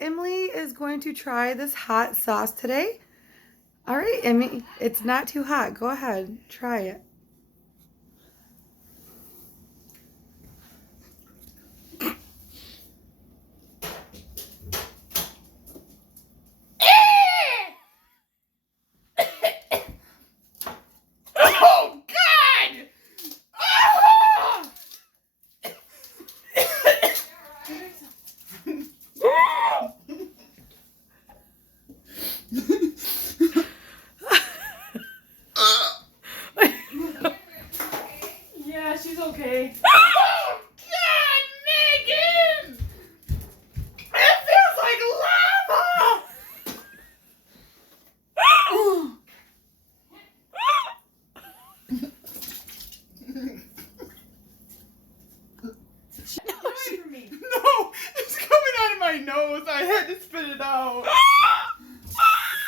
Emily is going to try this hot sauce today. All right, Emmy, it's not too hot. Go ahead, try it. Oh, God! Oh! Yeah, she's okay. Oh, God, Megan! It feels like lava! Away from me. No, it's coming out of my nose. I had to spit it out.